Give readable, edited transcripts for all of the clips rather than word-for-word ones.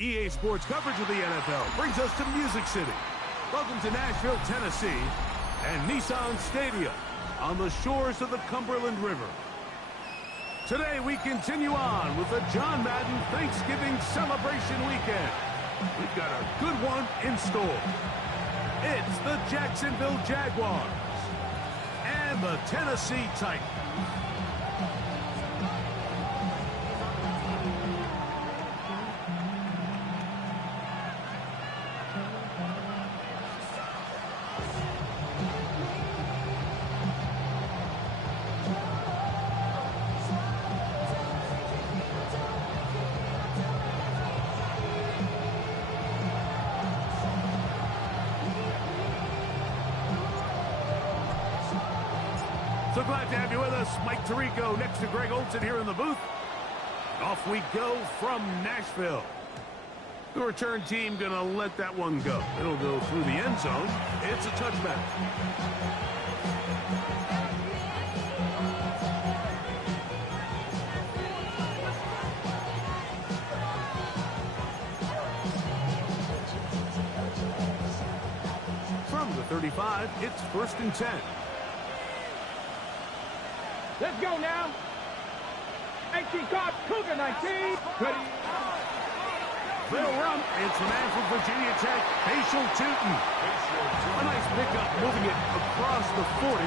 EA Sports coverage of the NFL brings us to Music City. Welcome to Nashville, Tennessee, and Nissan Stadium on the shores of the Cumberland River. Today we continue on with the John Madden Thanksgiving celebration weekend. We've got a good one in store. It's the Jacksonville Jaguars and the Tennessee Titans. So glad to have you with us. Mike Tirico next to Greg Olsen here in the booth. Off we go from Nashville. The return team going to let that one go. It'll go through the end zone. It's a touchback. From the 35, it's 1st and 10. Let's go now. 18 card, Cougar 19. Ready. They'll run. It's the man from Virginia Tech, Bashal Tutin. A nice pickup, moving it across the 40.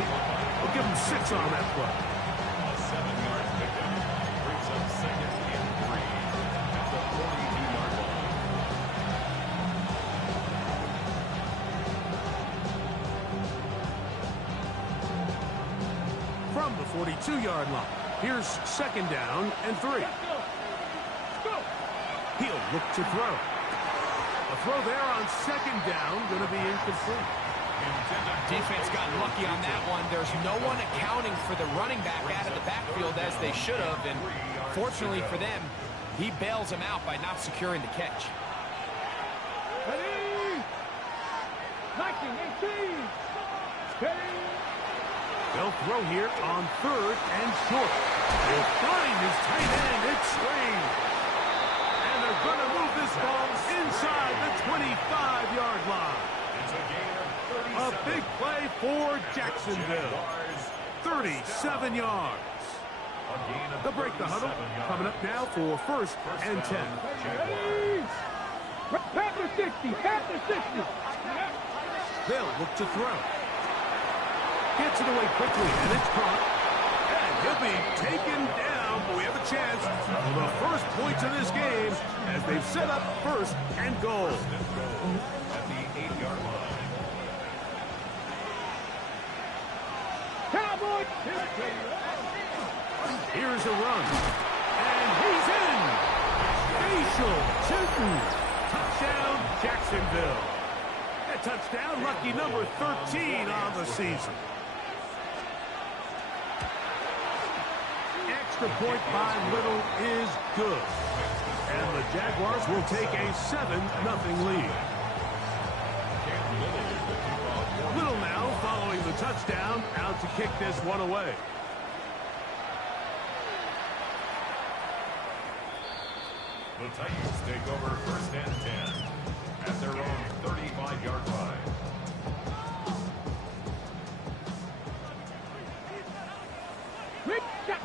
We'll give him 6 on that play. A 7-yard pickup brings up 2nd and 3 at the 42-yard line. From the 42-yard line, here's 2nd down and 3. He'll look to throw. A throw there on 2nd down, going to be incomplete. Defense got lucky on that one. There's no one accounting for the running back out of the backfield as they should have, and fortunately for them, he bails them out by not securing the catch. Ready. 19, 18. Ready. They'll throw here on 3rd and short. He'll find his tight end. It's Strange. And they're going to move this ball inside the 25-yard line. A big play for Jacksonville. 37 yards. They'll break the huddle. Coming up now for 1st and 10. Ready. Panther 60. Panther 60. They'll look to throw. Gets it away quickly, and it's caught. And he'll be taken down, but we have a chance for the first points of this game as they've set up 1st and goal. At the 8-yard line. Cowboys. Here's a run. And he's in. Bashal Tutin. Touchdown, Jacksonville. A touchdown, lucky number 13 on the season. Extra point by Little is good. And the Jaguars will take a 7-0 lead. Little now following the touchdown, out to kick this one away. The Titans take over 1st and 10 at their own 35-yard line.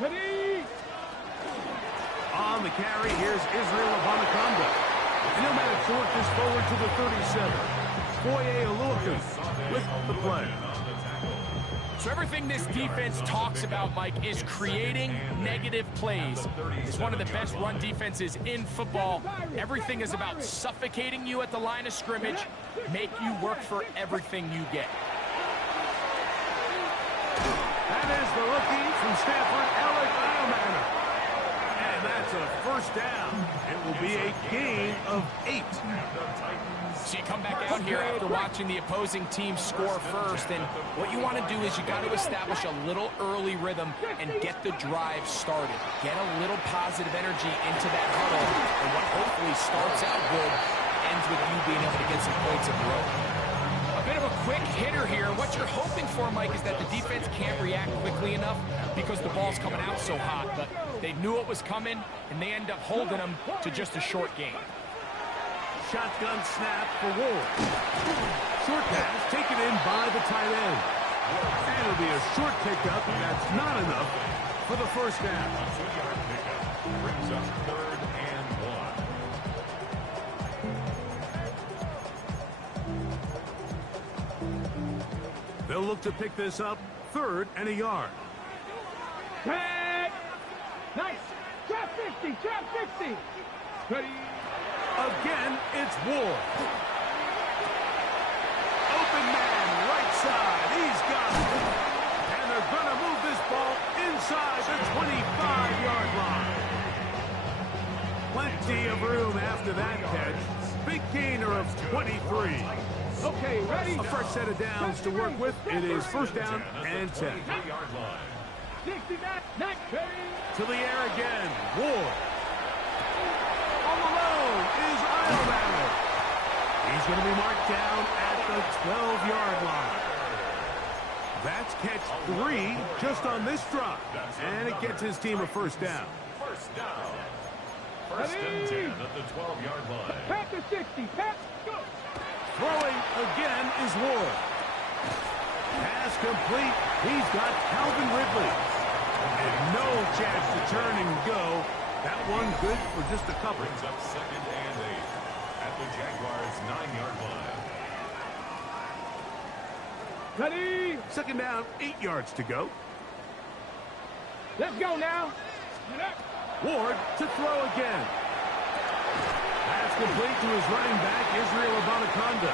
Ready. On the carry, here's Israel Abanikanda. And he'll manage to work this forward to the 37. Foye Oluokun with the play. So everything this defense talks about, Mike, is creating negative plays. It's one of the best run defenses in football. Everything is about suffocating you at the line of scrimmage, make you work for everything you get. That is the rookie from Stanford, Alec Iomanner. And that's a 1st down. It will be a gain of 8. So you come back out here after watching the opposing team score first, and what you want to do is you got to establish a little early rhythm and get the drive started. Get a little positive energy into that huddle, and what hopefully starts out good ends with you being able to get some points of the road. A bit of a quick hitter here. What you're hoping for, Mike, is that the defense can't react quickly enough because the ball's coming out so hot, but they knew it was coming, and they end up holding them to just a short game. shotgun snap for Ward. Short pass taken in by the tight end. And it'll be a short pickup. That's not enough for the first down. A 2-yard pickup brings up 3rd and 1. They'll look to pick this up 3rd and a yard. Tag. Nice. Trap 50. Trap 50. Ready. Again, it's Ward. Open man, right side. He's got it. And they're going to move this ball inside the 25-yard line. Plenty of room after that catch. Big gainer of 23. Okay, ready. A fresh set of downs to work with. It is first down and 10. 3-yard line. 60 back. Next. Ready. To the air again. Ward. On the low is Ireland. He's going to be marked down at the 12-yard line. That's catch 3 just on this drop. And it gets his team a first down. First down. First and 10 at the 12-yard line. Pat to 60. Pat. Go. Throwing again is Ward. Pass complete. He's got Calvin Ridley. And no chance to turn and go. That one good for just a couple. Brings up 2nd and 8 at the Jaguars' 9-yard line. Ready. Second down, 8 yards to go. Let's go now. Ward to throw again. Pass complete to his running back, Israel Abanikanda.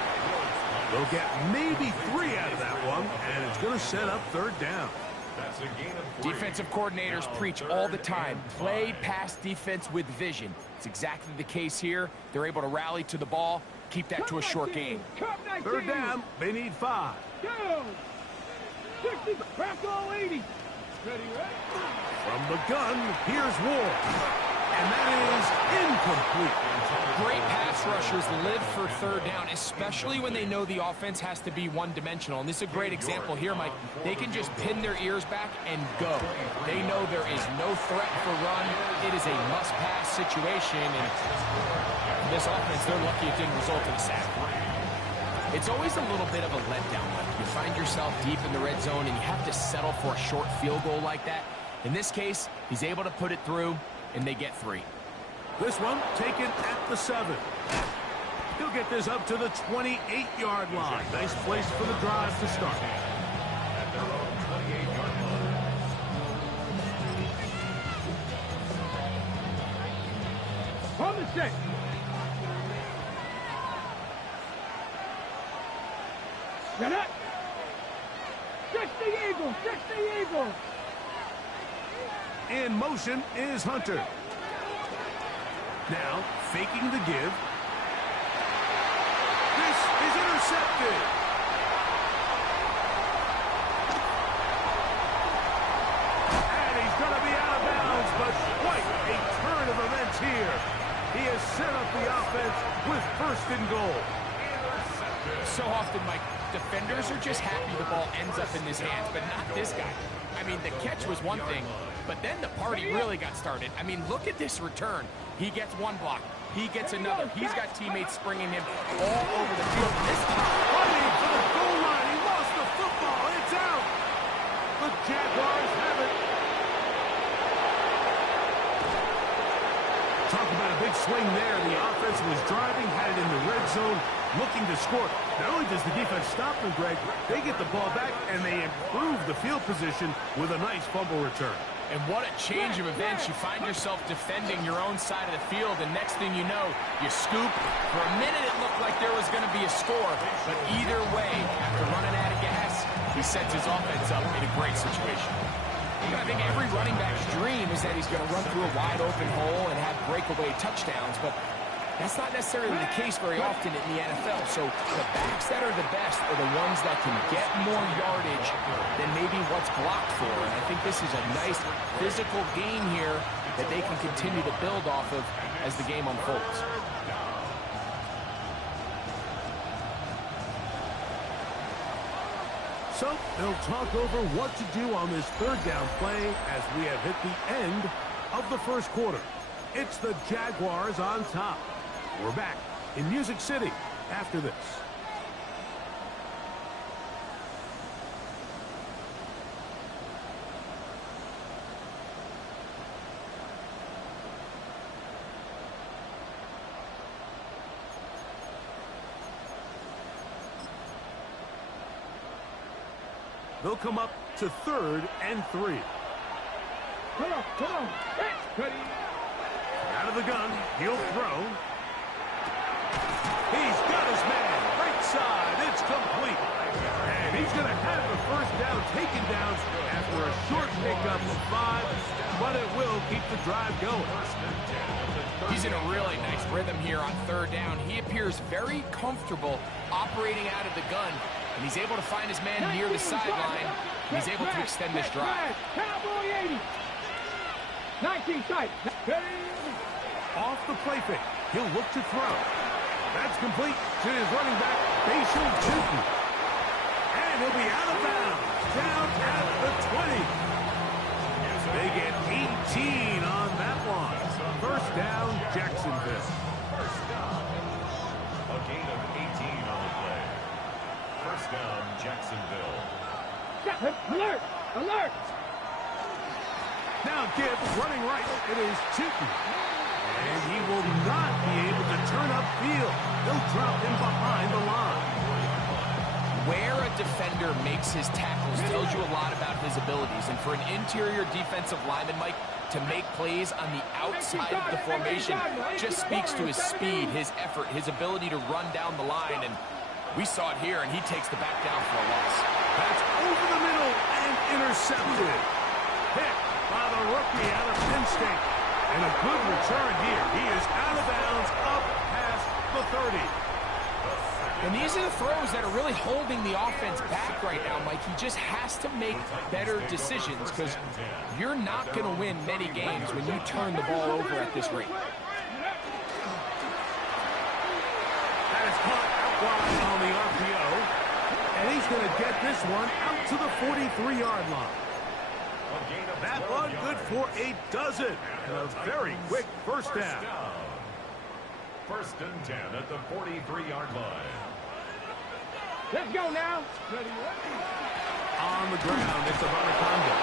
They'll get maybe 3 out of that one, and it's going to set up 3rd down. That's a gain of 3. Defensive coordinators preach all the time, play pass defense with vision. It's exactly the case here. They're able to rally to the ball, keep that to a short game. 3rd down, they need 5. Go. 60. Crack all 80. Ready, ready. From the gun, here's Ward. And that is incomplete. Great pass rushers live for 3rd down, especially when they know the offense has to be one-dimensional. And this is a great example here, Mike. They can just pin their ears back and go. They know there is no threat for run. It is a must-pass situation. And this offense, they're lucky it didn't result in a sack. It's always a little bit of a letdown. You find yourself deep in the red zone, and you have to settle for a short field goal like that. In this case, he's able to put it through, and they get 3. This one taken at the 7. He'll get this up to the 28-yard line. Nice place for the drive to start. At their own 28-yard line. On the set. Get it. 60 Eagles. 60 Eagles. In motion is Hunter. Now, faking the give. This is intercepted. And he's going to be out of bounds, but quite a turn of events here. He has set up the offense with 1st and goal. So often, Mike, defenders are just happy the ball ends up in his hands, but not this guy. I mean, the catch was one thing, but then the party really got started. I mean, look at this return. He gets one block. He gets another. He's got teammates springing him all over the field. This time, Running for the goal line. He lost the football. It's out. The Jaguars have it. Talk about a big swing there. The offense was driving, had it in the red zone, looking to score. Not only does the defense stop them, Greg, they get the ball back, and they improve the field position with a nice fumble return. and what a change of events. You find yourself defending your own side of the field, and next thing you know, you scoop. For a minute, it looked like there was going to be a score, but either way, after running out of gas, he sets his offense up in a great situation. I think every running back's dream is that he's going to run through a wide open hole and have breakaway touchdowns, but that's not necessarily the case very often in the NFL. So the backs that are the best are the ones that can get more yardage than maybe what's blocked for. And I think this is a nice physical game here that they can continue to build off of as the game unfolds. So they'll talk over what to do on this third down play as we have hit the end of the first quarter. It's the Jaguars on top. We're back in Music City after this. They'll come up to 3rd and 3. Come on. Ready. Out of the gun, he'll throw. He's got his man. Right side, it's complete. And he's going to have the first down taken down after a short pickup of 5, but it will keep the drive going. He's in a really nice rhythm here on 3rd down. He appears very comfortable operating out of the gun, and he's able to find his man near the sideline, and he's able to extend this drive. Cowboy 80. 19 tight. Off the play fake, he'll look to throw. That's complete to his running back, Bashal Tutin. And he'll be out of bounds, down at the 20. They get 18 on that one. First down, Jacksonville. First down. A gain of 18 on the play. First down, Jacksonville. Alert! Alert! Now Gibbs running right. It is Tutin. And he will not be able to turn upfield. They'll drop him behind the line. Where a defender makes his tackles tells you a lot about his abilities. And for an interior defensive lineman, Mike, to make plays on the outside of the formation just speaks to his speed, his effort, his ability to run down the line. And we saw it here, and he takes the back down for a loss. That's over the middle and intercepted. Picked by the rookie out of Penn State. And a good return here. He is out of bounds up past the 30. And these are the throws that are really holding the offense back right now, Mike. He just has to make better decisions because you're not going to win many games when you turn the ball over at this rate. That is caught out wide on the RPO. And he's going to get this one out to the 43-yard line. That one good for a dozen. And a very quick first down. First and 10 at the 43-yard line. Let's go now. On the ground, it's Anaconda.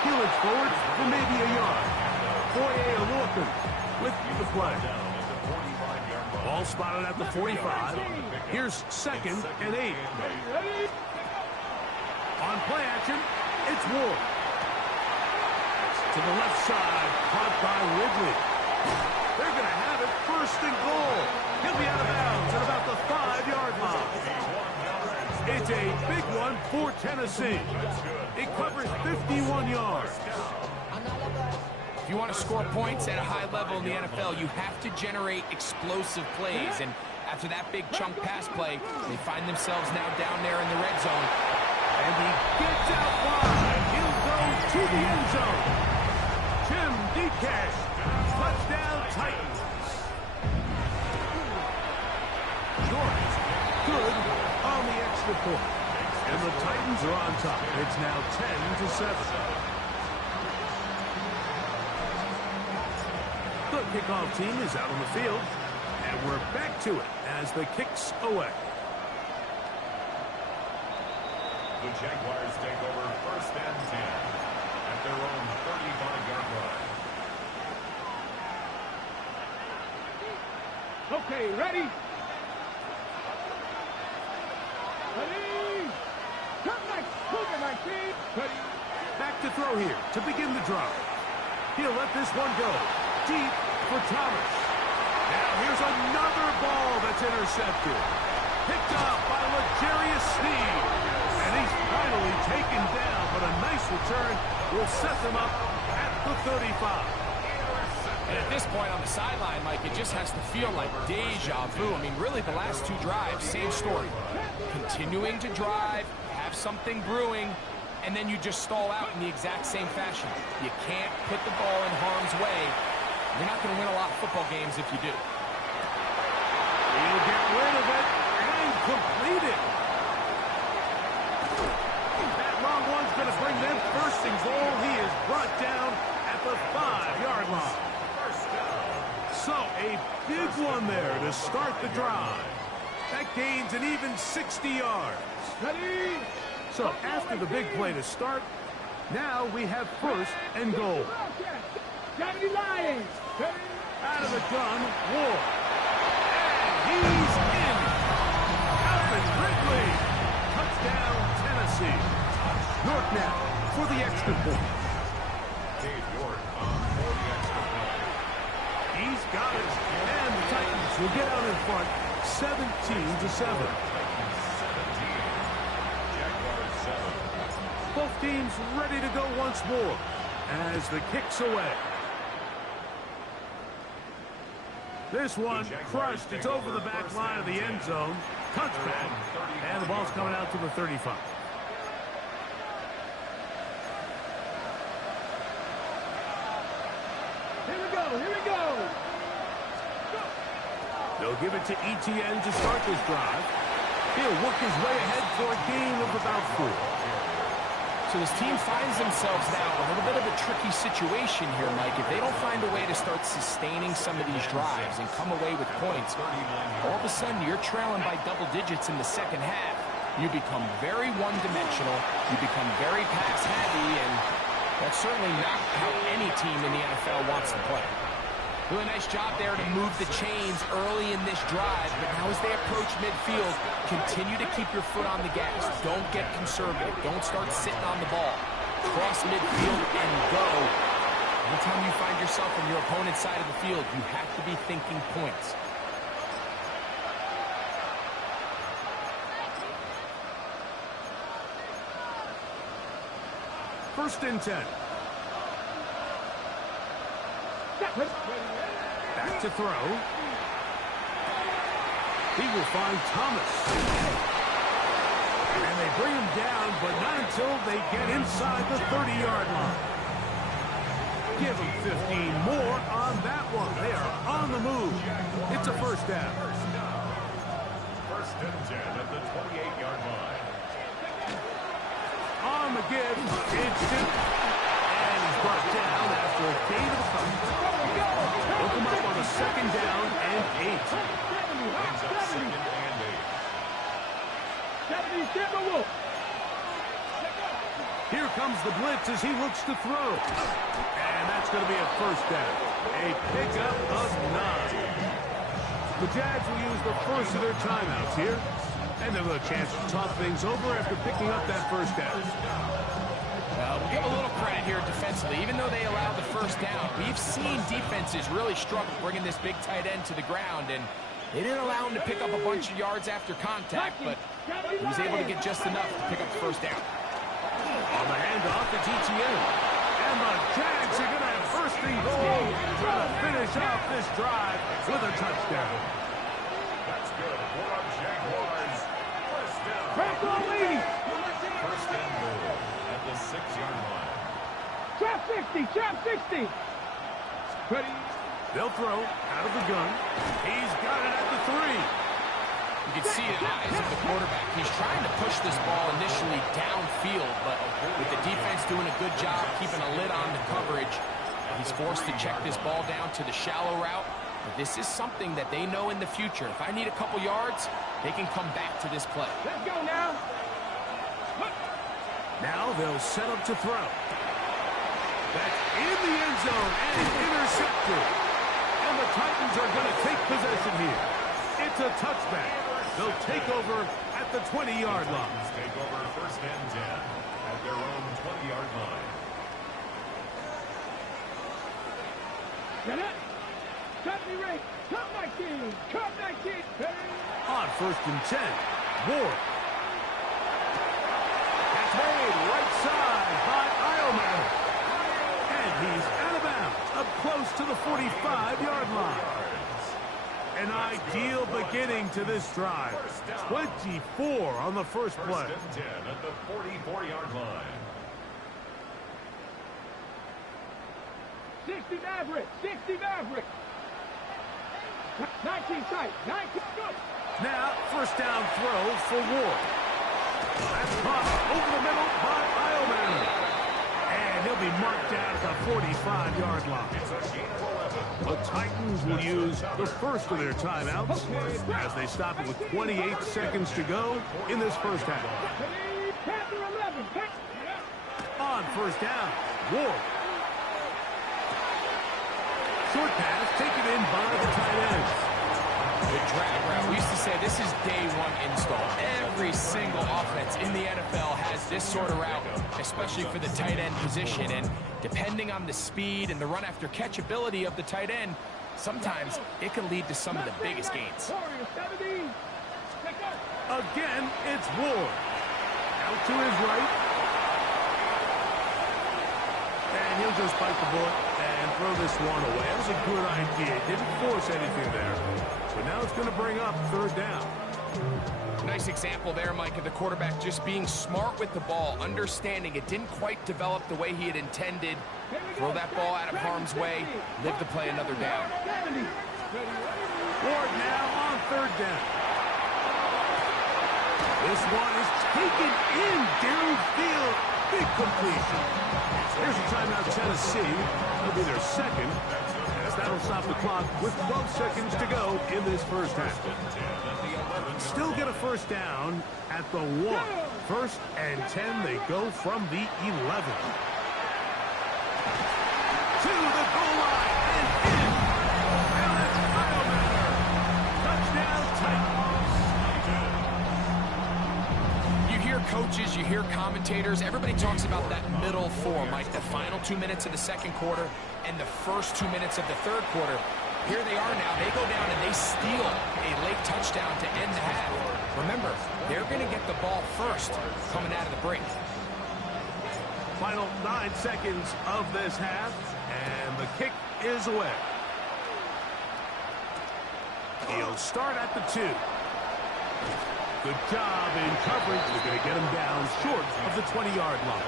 He looks forward for maybe a yard. Foye Wilkins with the play. Ball spotted at the 45. Here's 2nd and 8. On play action, it's Ward. To the left side, caught by Ridley. They're going to have it 1st and goal. He'll be out of bounds at about the 5-yard line. It's a big one for Tennessee. It covers 51 yards. If you want to score points at a high level in the NFL, you have to generate explosive plays. And after that big chunk pass play, they find themselves now down there in the red zone. And he gets out wide. He'll go to the end zone. Jim DeCash, touchdown Titans. George, good on the extra point. And the Titans are on top. It's now 10-7. The kickoff team is out on the field. And we're back to it as the kicks away. The Jaguars take over 1st and 10 at their own 35-yard line. Okay, ready? Ready? Come back, Cougar 19. Ready? Back to throw here to begin the drive. He'll let this one go deep for Thomas. Now here's another ball that's intercepted. Picked up by L'Jarius Sneed. And he's finally taken down, but a nice return will set them up at the 35. And at this point on the sideline, Mike, it just has to feel like deja vu. I mean, really, the last 2 drives, same story. Continuing to drive, have something brewing, and then you just stall out in the exact same fashion. You can't put the ball in harm's way. You're not going to win a lot of football games if you do. He'll get rid of it and complete it. That long one's going to bring them 1st and goal. He is brought down at the 5-yard line. So a big one there to start the drive. drive. That gains an even 60 yards. Ready? So after the big play to start, now we have first and goal. Johnny Lyons. Out of the gun, Ward. And he's in. Calvin Ridley. Touchdown, Tennessee. York now for the extra point. Dave York for the extra point. He's got it. And the Titans will get out in front 17-7. Both teams ready to go once more as the kick's away. This one crushed. It's over the back line of the end zone. Touchback. And the ball's coming out to the 35. Here we go. Here we go. They'll give it to Etienne to start this drive. He'll work his way ahead for a gain of about 4. So this team finds themselves now in a little bit of a tricky situation here, Mike. If they don't find a way to start sustaining some of these drives and come away with points, all of a sudden you're trailing by double digits in the second half. You become very one-dimensional. You become very pass-heavy, and that's certainly not how any team in the NFL wants to play. Really nice job there to move the chains early in this drive, but now as they approach midfield, continue to keep your foot on the gas. Don't get conservative. Don't start sitting on the ball. Cross midfield and go. Anytime you find yourself on your opponent's side of the field, you have to be thinking points. First and 10. Back to throw. He will find Thomas. And they bring him down, but not until they get inside the 30-yard line. Give them 15 more on that one. They are on the move. It's a first down. First and 10 at the 28-yard line. On the give, it's tipped. And he's brought down after a gain of a couple. Look him up on a second down and 8. Brings up second and 8. 70 Timberwolves. Here comes the blitz as he looks to throw. And that's going to be a first down. A pickup of 9. The Jags will use the first of their timeouts here. And they'll have a chance to talk things over after picking up that first down. We'll give a little credit here defensively. Even though they allowed the first down, we've seen defenses really struggle bringing this big tight end to the ground, and they didn't allow him to pick up a bunch of yards after contact, but he was able to get just enough to pick up the first down. On the handoff, it's Etienne. And the Jags are going to have first and goal to finish off this drive with a touchdown. That's good for our Jaguars. First down. First and goal at the 6-yard line. Trap 60. Trap 60. Ready? They'll throw out of the gun. He's got it at the 3. You can see the eyes of the quarterback. He's trying to push this ball initially downfield, but with the defense doing a good job keeping a lid on the coverage, he's forced to check this ball down to the shallow route. But this is something that they know in the future. If I need a couple yards, they can come back to this play. Let's go now. Now they'll set up to throw. That's in the end zone and intercepted. And the Titans are going to take possession here. It's a touchback. They'll take over at the 20-yard line. Take over first and 10 at their own 20-yard line. Get it. Cut me right. Cut 19. Cut 19. On first and 10, Ward. That's made right side by Ioman. And he's out of bounds, up close to the 45-yard line. An ideal beginning to this drive. 24 on the first play. First and 10 at the 44-yard line. 60 Maverick. 60 Maverick. 19 tight. 19 good. Now, first down throw for Ward. That's caught over the middle by Ioman. And And he'll be marked down at the 45-yard line. The Titans will use the first of their timeouts as they stop it with 28 seconds to go in this first half. On first down, Ward. Short pass taken in by the tight end. The drag route. We used to say this is day one install. Every single offense in the NFL has this sort of route, especially for the tight end position. And depending on the speed and the run after catch ability of the tight end, sometimes it can lead to some of the biggest gains. Again, it's Ward. Out to his right. And he'll just bite the bullet and throw this one away. That was a good idea. Didn't force anything there. But now it's going to bring up third down. Nice example there, Mike, of the quarterback just being smart with the ball, understanding it didn't quite develop the way he had intended. Throw that ball out of harm's way, live to play another down. Ward now on third down. This one is taken in downfield. Big completion. Here's a timeout, Tennessee. It'll be their second, as that'll stop the clock with 12 seconds to go in this first half. Still get a first down at the 1. First and 10, they go from the 11. To the goal line and in. And that's Kyle Manor. Touchdown, Titans. Coaches, you hear commentators, everybody talks about that middle four, Mike, the final 2 minutes of the second quarter and the first 2 minutes of the third quarter. Here they are now. They go down and they steal a late touchdown to end the half. Remember, they're going to get the ball first coming out of the break. Final 9 seconds of this half, and the kick is away. He'll start at the 2. Good job in coverage. They're going to get him down short of the 20-yard line.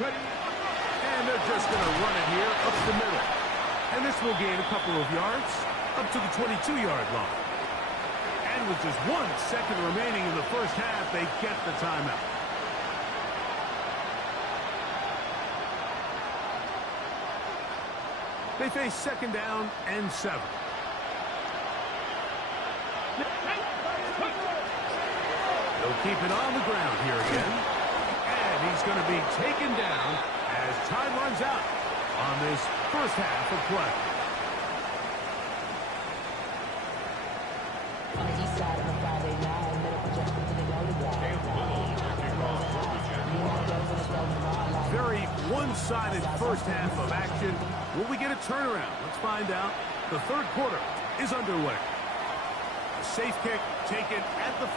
Ready. And they're just going to run it here up the middle. And this will gain a couple of yards up to the 22-yard line. And with just 1 second remaining in the first half, they get the timeout. They face second down and 7. They'll keep it on the ground here again. And he's going to be taken down as time runs out on this first half of play. On the east side of the Friday night, medical justice to the Golden Very one-sided first half of action. Will we get a turnaround? Let's find out. The third quarter is underway. A safe kick taken at the 5.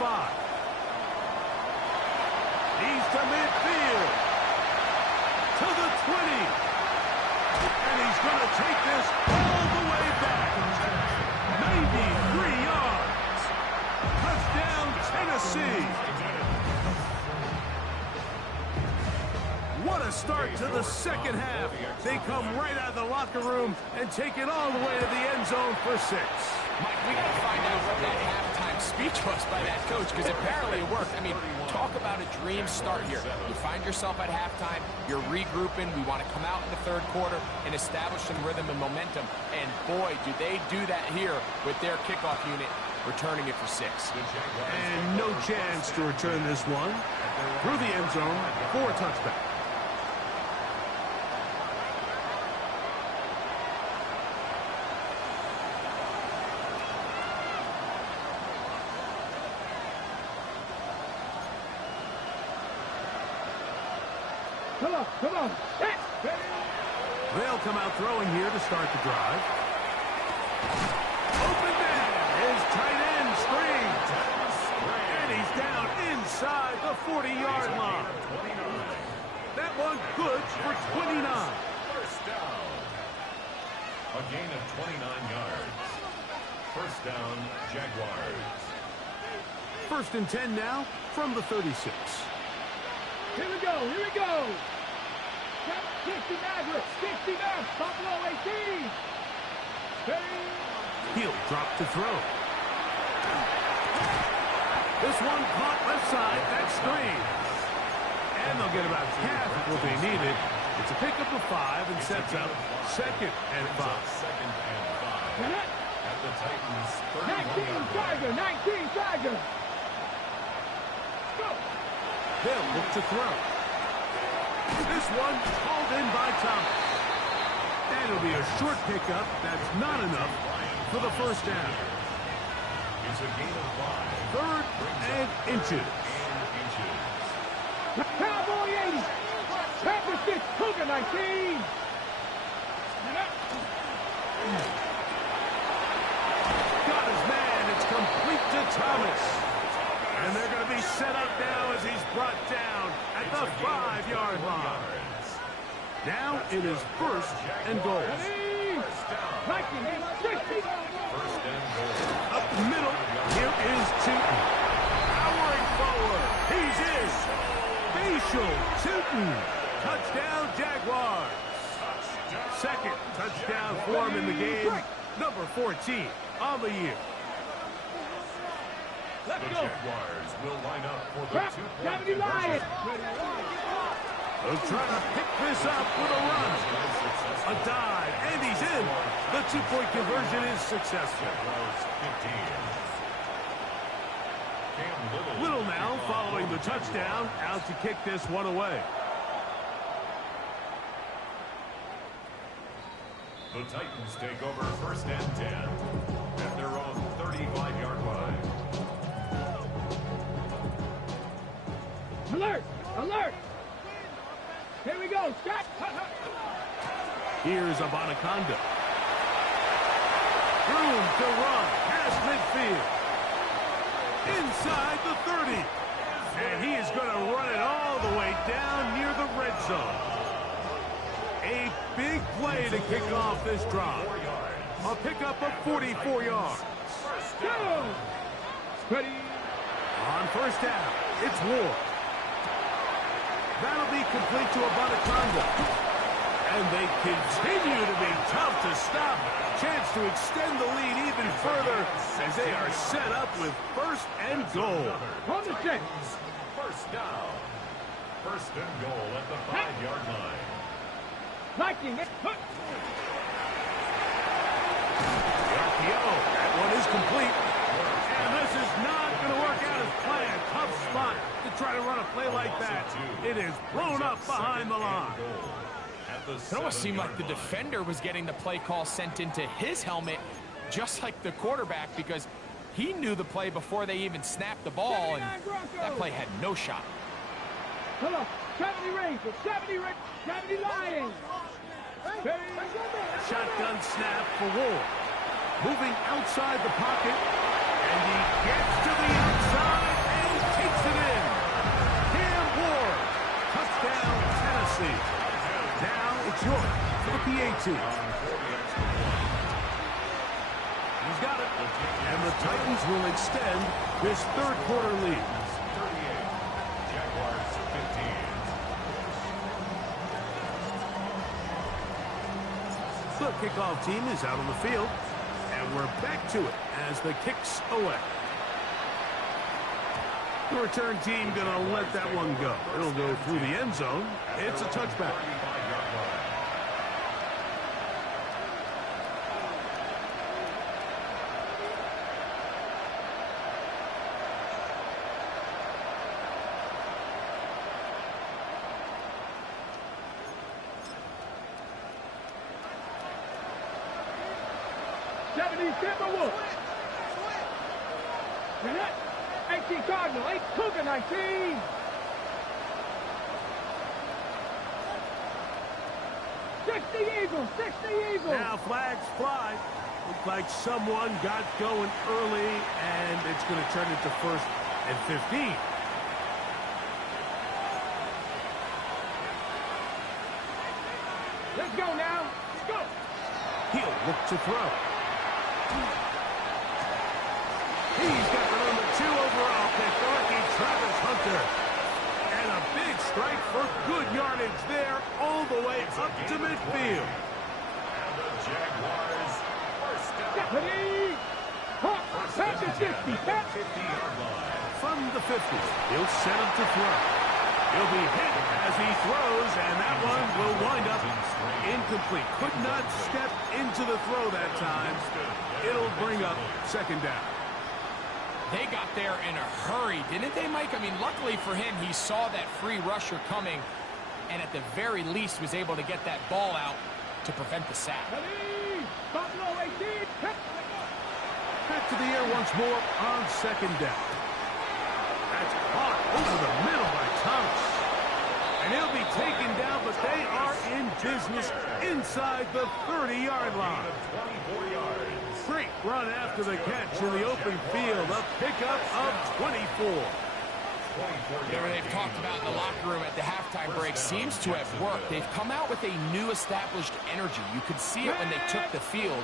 He's to midfield. To the 20. And he's going to take this all the way back. 93 yards. Touchdown, Tennessee. What a start to the second half. They come right out of the locker room and take it all the way to the end zone for 6. Mike, we got to find out what that halftime speech was by that coach, because apparently it worked. I mean, talk about a dream start here. You find yourself at halftime, you're regrouping, we want to come out in the third quarter and establish some rhythm and momentum. And boy, do they do that here with their kickoff unit, returning it for 6. And no chance to return this one through the end zone for a touchback. Come on. They'll come out throwing here to start the drive. Open man, his tight end screens. And he's down inside the 40-yard line. That one good for 29. First down. A gain of 29 yards. First down, Jaguars. First and 10 now from the 36. Here we go. 60 Mavericks, 60 Mavs, Buffalo 18. He'll drop to throw. This one caught left side. That's screen. And they'll get about half of what they needed. It's a pickup of 5 and sets up 2nd and 5. Second and 5. At the Titans, 19 Tiger, 19 Tiger. Go. They'll look to throw. This one called in by Thomas. And it'll be a short pickup. That's not enough for the first down. It's a gain of 5. 3rd and inches. Cowboy 80. Pepper 6, Cougar 19. Got his man. It's complete to Thomas. And they're going to be set up now as he's brought down at the 5-yard line. Now it is 1st and goal. Viking 60. First and goal. Up the middle, here is Tootin. Powering forward, he's in. Facial Tootin. Touchdown, Jaguars. 2nd touchdown for him in the game. Number 14 on the year. Let's The go. Jaguars will line up for the Crap, 2-point 70 Lions. They'll try to pick this up with a run. A dive, and he's in. The 2-point conversion is successful. Little now following the touchdown, out to kick this one away. The Titans take over 1st and 10 at their own 35-yard line. Alert! Alert! Here we go, Scott! Here's Abanaconda. Room to run past midfield. Inside the 30. And he is going to run it all the way down near the red zone. A big play to kick off this drive. A pickup of 44 yards. Go! Ready? On 1st down, it's Ward. That'll be complete to Abanaconda. And they continue to be tough to stop. Chance to extend the lead even further as they are set up with 1st and goal. On the check. First down. 1st and goal at the 5-yard line. Viking. The RPO, that one is complete. And this is not going to work out as planned. Tough spot to try to run a play like that. It is blown up behind the line. It almost seemed like the defender was getting the play call sent into his helmet, just like the quarterback, because he knew the play before they even snapped the ball, and that play had no shot. Come on. 70 Rangers, 70 Rangers, 70 Lions. Shotgun snap for Ward. Moving outside the pocket. And he gets to the outside and takes it in. Cam Ward. Touchdown, Tennessee. Now it's York for the PAT. He's got it. And the Titans will extend this 3rd quarter lead. 38. Jaguars 15. The kickoff team is out on the field. And we're back to it as the kick's away. The return team going to let that one go. It'll go through the end zone. It's a touchback. 35-yard line. Timberwolves. 18 Cardinal, 8 Cougar 19. Eagles, 60 Eagles. Now flags fly. Looks like someone got going early, and it's going to turn into 1st and 15. Let's go now. Let's go. He'll look to throw. He's got the number 2 overall pick, rookie Travis Hunter. And a Big strike for good yardage there, all the way up to midfield. And the Jaguars first down. Deputy! Hawk, pass the 50, pass. 50-yard line. From the 50, he'll set up to throw. He'll be hit as he throws, and that one will wind up incomplete. Could not step into the throw that time. It'll bring up second down. They got there in a hurry, didn't they, Mike? I mean, luckily for him, he saw that free rusher coming, and at the very least was able to get that ball out to prevent the sack. Deputy! Buffalo 18, Back to the air once more on second down. That's caught over the middle by Thomas. And he'll be taken down, but they are in business inside the 30-yard line. 24 yards. Great run after the catch in the open field. A pickup of 24. Whatever they've talked about in the locker room at the halftime break seems to have worked. They've come out with a new established energy. You could see it when they took the field.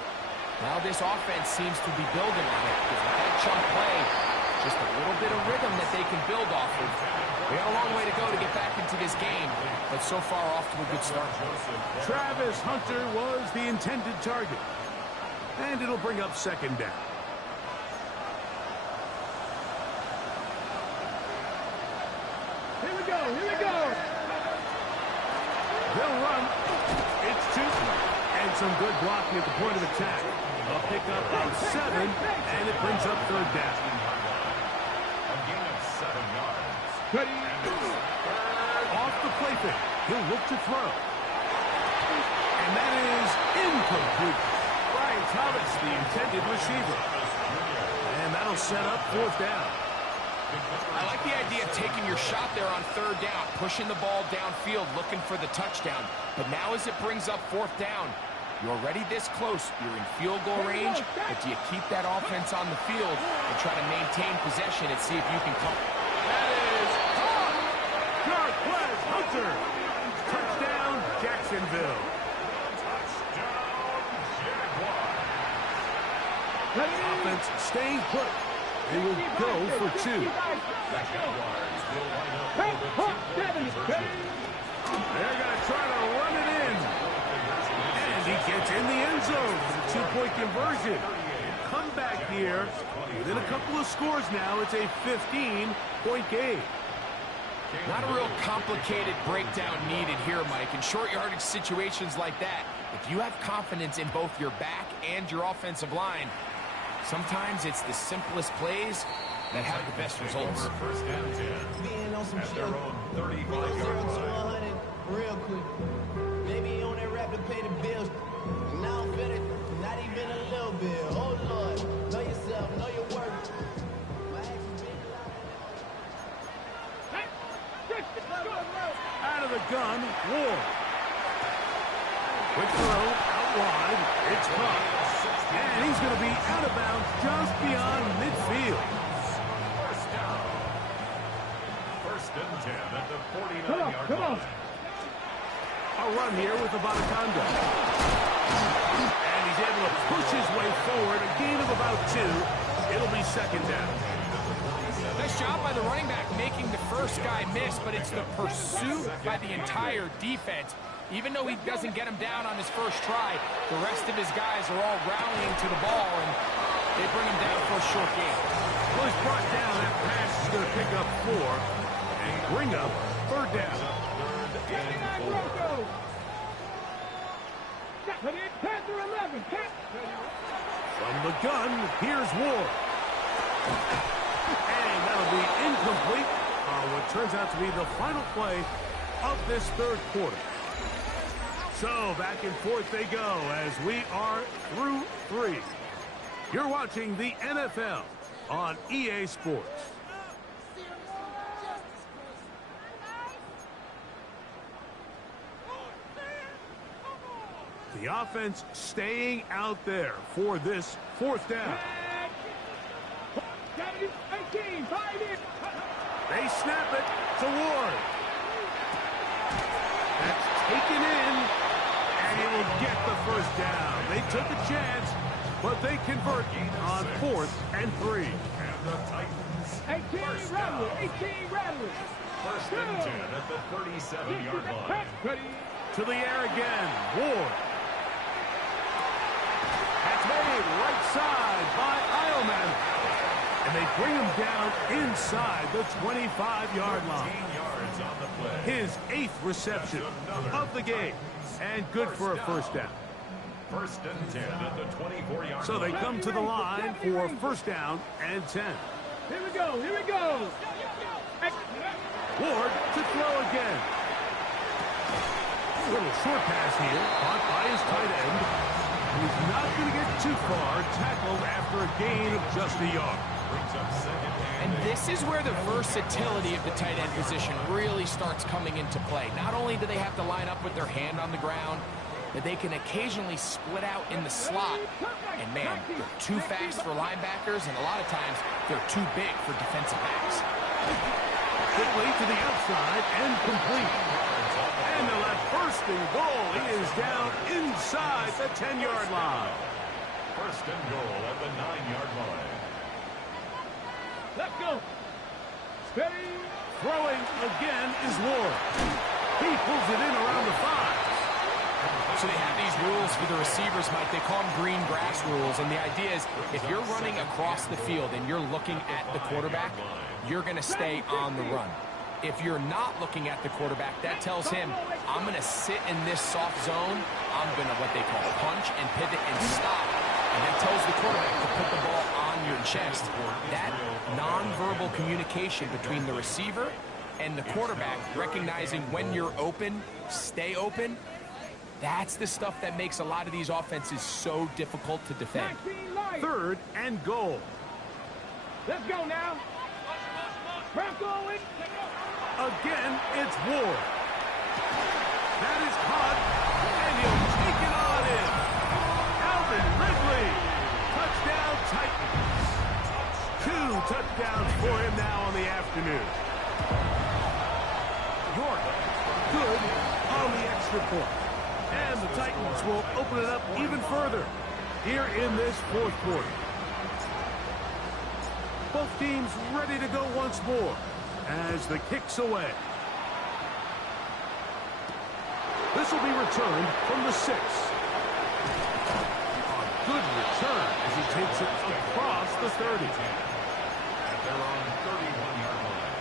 Now this offense seems to be building on it. Because with that chunk play, just a little bit of rhythm that they can build off of. They got a long way to go to get back into this game, but so far off to a good start. Travis Hunter was the intended target. And it'll bring up second down. Here we go, here we go. They'll run. It's two. And some good blocking at the point of attack. A pickup of 7, and it brings up third down. A gain of 7 yards. Ready? Off the play fake. He'll look to throw. And that is incomplete. Brian Thomas, the intended receiver. And that'll set up fourth down. I like the idea of taking your shot there on third down, pushing the ball downfield, looking for the touchdown. But now as it brings up fourth down, you're already this close. You're in field goal range, but do you keep that offense on the field and try to maintain possession and see if you can come? That is caught. Jarquez Hunter. Touchdown, Jacksonville. Offense staying put. They will go for 2. The Jaguars will line up Hey, for the Hawk, 7, ready? They're going to try to run it in. And he gets in the end zone for the 2-point conversion. Come back here. Within a couple of scores now, it's a 15-point game. Not a real complicated breakdown needed here, Mike. In short yardage situations like that, if you have confidence in both your back and your offensive line, sometimes it's the simplest plays that have the best results. first and 10 Being on some at their chill. own 0 to 35-yard line. 100 real quick. Maybe on that rap to pay the bills. And now I'm feeling not even a little bit. Oh Lord, know yourself, know your worth. My actions been Out of the gun, Ward. Quick throw, out wide. It's caught. And he's going to be out of bounds just beyond midfield. First down. First and 10 at the Come on, 49-yard come on. line. A run here with the Bataconda. And he's able to push his way forward. A gain of about 2. It'll be second down. Nice job by the running back making the first guy miss, but it's the pursuit by the entire defense. Even though he doesn't get him down on his first try, the rest of his guys are all rallying to the ball, and they bring him down for a short gain. Well, he's brought down. That pass is going to pick up 4 and bring up third down. 89 Broncos. Deputy, Panther 11, From the gun, here's Ward. And that'll be incomplete on what turns out to be the final play of this third quarter. So back and forth they go as we are through 3. You're watching the NFL on EA Sports. The offense staying out there for this fourth down. Deputy 18, 5 in. They snap it to Ward. That's taken in, and he will get the first down. They took a chance, but they convert on 4th and 3. And the Titans 18 Rattler, 18 Rattler. First and 10 at the 37-yard line. Ready. To the air again. Ward. That's made right side by Eilman. And they bring him down inside the 25-yard line. 15 yards on the play. His 8th reception of the game. And good for a first down. First and 10 at the 24-yard line. So they come to the line for first down and 10. Here we go. Here we go. Ward to throw again. A little short pass here, caught by his tight end. He's not going to get too far, tackled after a gain of just a yard. Brings up second And this is where the versatility of the tight end position really starts coming into play. Not only do they have to line up with their hand on the ground, but they can occasionally split out in the slot. And man, they're too fast for linebackers, and a lot of times they're too big for defensive backs. Quickly to the outside and complete. And they'll have first and goal. He is down inside the 10-yard line. First and goal at the 9-yard line. Let's go. Steady. Throwing again is Ward. He pulls it in around the 5. So they have these rules for the receivers, Mike. They call them green grass rules. And the idea is if you're running across the field and you're looking at the quarterback, you're going to stay on the run. If you're not looking at the quarterback, that tells him, I'm going to sit in this soft zone. I'm going to what they call punch and pivot and stop. And that tells the quarterback to put the ball on your chest. That nonverbal communication between the receiver and the quarterback, recognizing when you're open, stay open, that's the stuff that makes a lot of these offenses so difficult to defend. Third and goal. Let's go now. Bronco it. Again, it's Ward. That is caught, and he'll take it on in. Alvin Ridley. Touchdown Titans. 2 touchdowns for him now on the afternoon. York, good on the extra point. And the Titans will open it up even further here in this fourth quarter. Both teams ready to go once more as the kick's away. This will be returned from the 6. A good return as he takes it across the 30. At their own 31-yard line.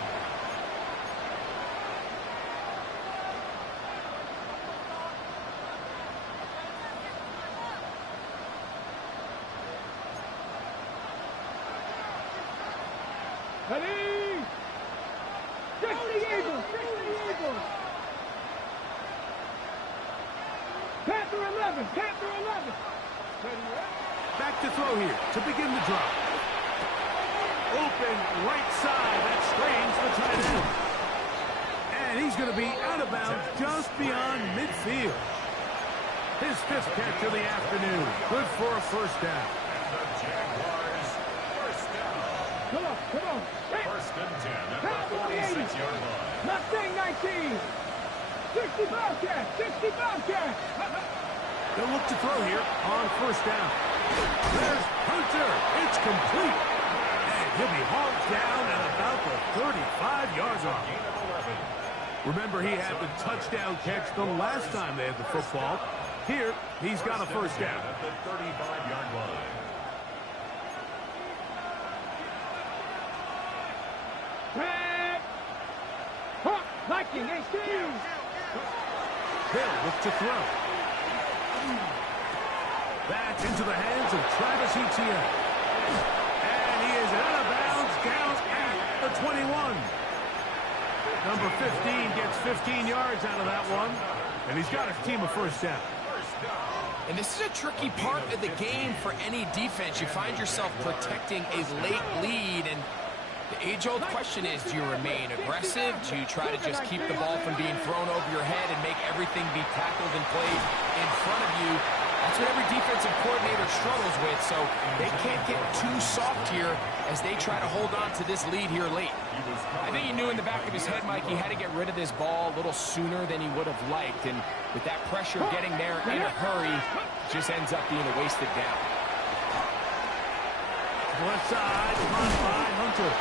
Ready. Just the Eagles. Just the Eagles. Panther 11. Panther 11. Back to throw here to begin the drop. Open right side. That strains the tight end. And he's going to be out of bounds just beyond midfield. His 5th catch of the afternoon. Good for a first down. And the Jaguars, first down. Come on, come on. First and 10 at the 46-yard line. Mustang 19. 60 Bobcat. 60 Bobcat. They'll look to throw here on first down. There's Hunter. It's complete. And he'll be hauled down at about the 35-yard line. Gain of 11. Remember, he had the touchdown catch the last time they had the football. Here, he's got a first down. At the 35-yard line. Back. Hawk. Viking 18. They'll look to throw. That's into the hands of Travis Etienne. And he is out of bounds down at the 21. Number 15 gets 15 yards out of that one. And he's got a team of first down. And this is a tricky part of the game for any defense. You find yourself protecting a late lead, and the age-old question is, do you remain aggressive? Do you try to just keep the ball from being thrown over your head and make everything be tackled and played in front of you? That's what every defensive coordinator struggles with, so they can't get too soft here as they try to hold on to this lead here late. I think he knew in the back of his head, Mike, he had to get rid of this ball a little sooner than he would have liked, and with that pressure getting there in a hurry, it just ends up being a wasted down. Left side, run by Hunter.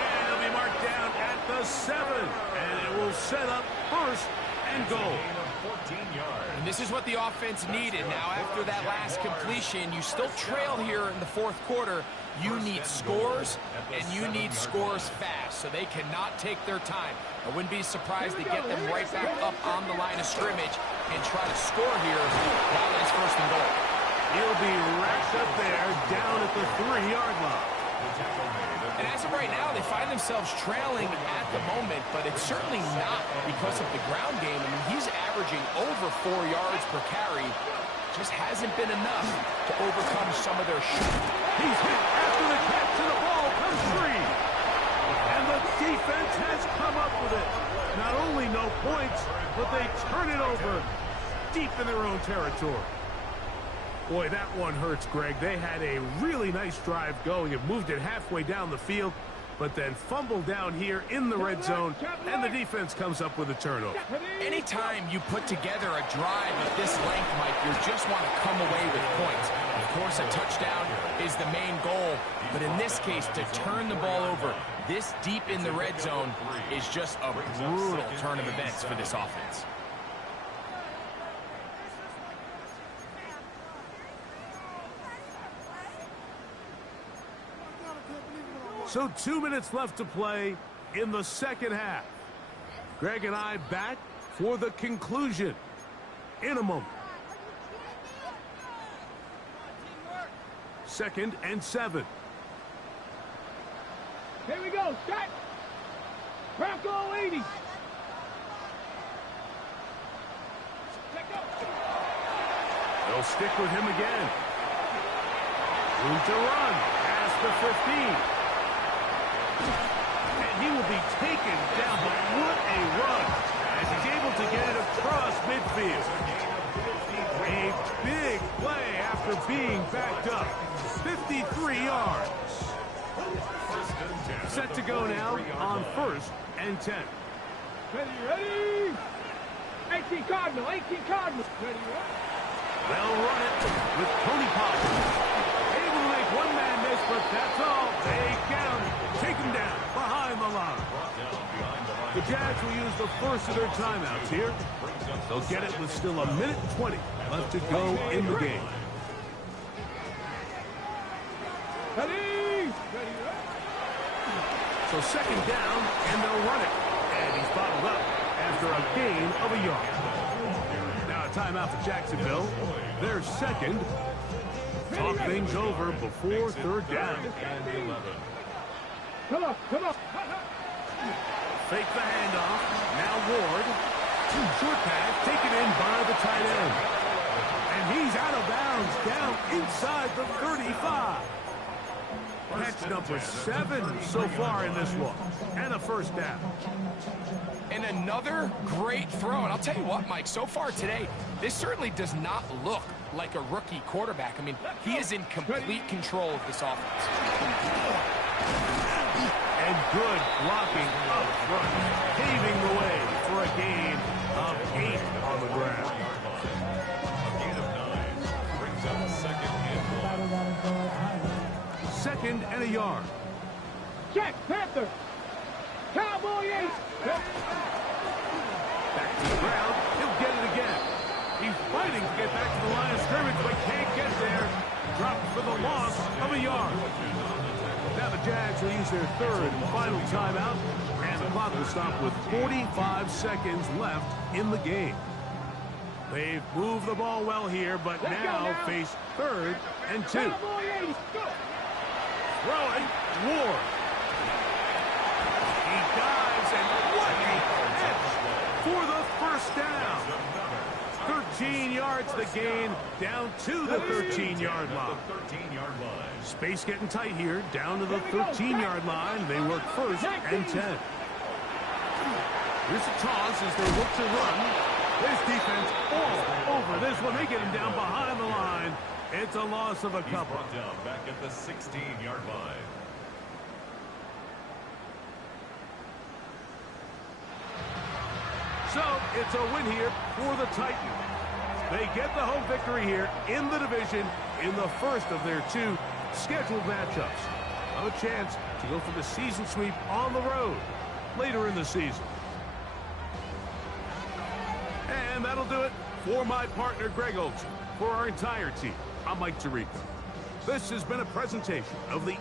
And he'll be marked down at the the 7, and it will set up first and goal. Gain of 14 yards. And this is what the offense needed. Now, after that last completion, you still trail here in the fourth quarter. You need scores, and you need scores fast, so they cannot take their time. I wouldn't be surprised to get them right back up on the line of scrimmage and try to score here while it's first and goal. He'll be wrapped up there down at the 3-yard line. And as of right now, they find themselves trailing at the moment, but it's certainly not because of the ground game. I mean, he's averaging over 4 yards per carry. Just hasn't been enough to overcome some of their shots. He's hit after the catch, and the ball comes free. And the defense has come up with it. Not only no points, but they turn it over deep in their own territory. Boy, that one hurts, Greg. They had a really nice drive going and moved it halfway down the field, but then fumbled down here in the red zone, and the defense comes up with a turnover. Anytime you put together a drive of this length, Mike, you just want to come away with points. Of course, a touchdown is the main goal, but in this case, to turn the ball over this deep in the red zone is just a brutal turn of events for this offense. So 2 minutes left to play in the second half. Greg and I back for the conclusion in a moment. 2nd and 7. Here we go. Set. Bronco 80. Let go. They'll stick with him again. Room to run. Past the 15. And he will be taken down, but what a run as he's able to get it across midfield. A big play after being backed up. 53 yards. Set to go now on 1st and 10. Ready. 18 Cardinal. 18 Cardinal. Ready. They'll run it with Tony Pollard. Able to make one man miss, but that's all. They get him. Take him down behind the line. The Jags will use the first of their timeouts here. They'll get it with still 1:20 left to go in the game. Ready. So 2nd down, and they'll run it. And he's bottled up after a gain of a yard. Now a timeout for Jacksonville. Their 2nd. Talk things over before 3rd down. Come on. Fake the handoff. Now Ward. Short pass taken in by the tight end. And he's out of bounds down inside the 35. Catch number 7 so far in this one. And a 1st down. And another great throw. And I'll tell you what, Mike, so far today, this certainly does not look like a rookie quarterback. I mean, he is in complete control of this offense. And good blocking up front, paving the way for a gain of 8 on the ground. A gain of 9 brings up 2nd and 1. 2nd and a yard. Check. Panther. Cowboy 8. Back to the ground. He'll get it again. He's fighting to get back to the line of scrimmage, but can't get there. Dropped for the loss of a yard. Now the Jags will use their 3rd and final timeout, and the clock will stop with 45 seconds left in the game. They've moved the ball well here, but now face 3rd and 2. Cowboy 80. Go. Throwing, Ward. He dives, and what a catch for the 1st down. 13 yards the gain, down to the 13-yard line. 13-yard line. Space getting tight here, down to the 13-yard line. They work 1st and 10. Here's a toss as they look to run. This defense all over this one. They get him down behind the line. It's a loss of a couple. Brought down back at the 16-yard line. So it's a win here for the Titans. They get the home victory here in the division in the first of their 2 scheduled matchups. No chance to go for the season sweep on the road. later in the season. And that'll do it for my partner, Greg Olson. For our entire team, I'm Mike Tirico. This has been a presentation of the